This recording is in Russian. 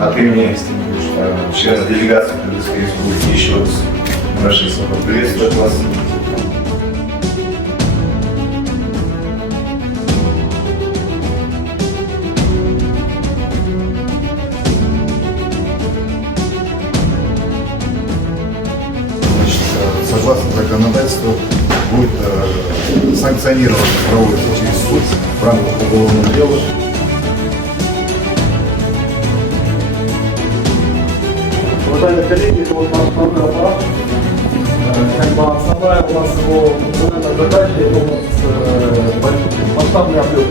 от имени члена делегации Кыргызской республики еще раз прошу приветствовать вас. Согласно законодательству, будет санкционировано, проводится через суд в рамках уголовного дела. Уважаемые коллеги, это вот наш основной аппарат. Как бы основная у нас его функциональная задача, это у нас масштабный облет.